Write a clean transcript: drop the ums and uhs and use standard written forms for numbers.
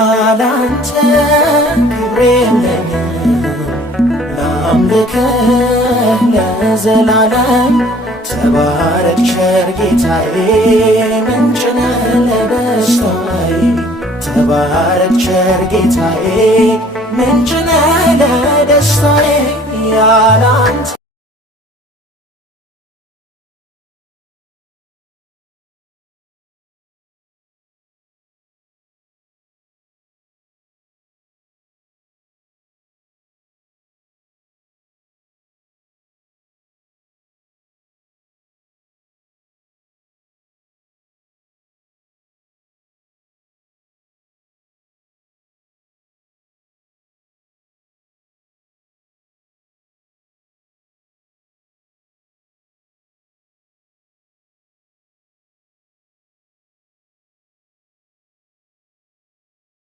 ያላንተ ክብሬ የለኝም ላምልክህ ለዘላለም ተባረክ ቸር ጌታዬ ምንጭ ነህ ለደስታዬ ተባረክ ቸር ጌታዬ ምንጭ ነህ ለደስታዬ ያላንተ